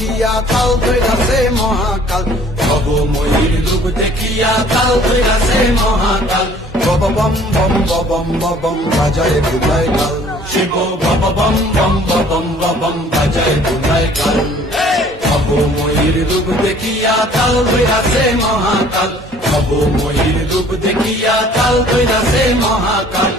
দেখিয়া তাল ধইরাছে মহাকাল ভবময়ীর রূপ দেখিয়া তাল ধইরাছে মহাকাল Bob bomb bomb bomb bomb বাজায় বুলায় কাল Shiva Bob bomb bomb bomb bomb বাজায় বুলায় কাল ভবময়ীর রূপ দেখিয়া তাল ধইরাছে মহাকাল ভবময়ীর রূপ দেখিয়া তাল ধইরাছে মহাকাল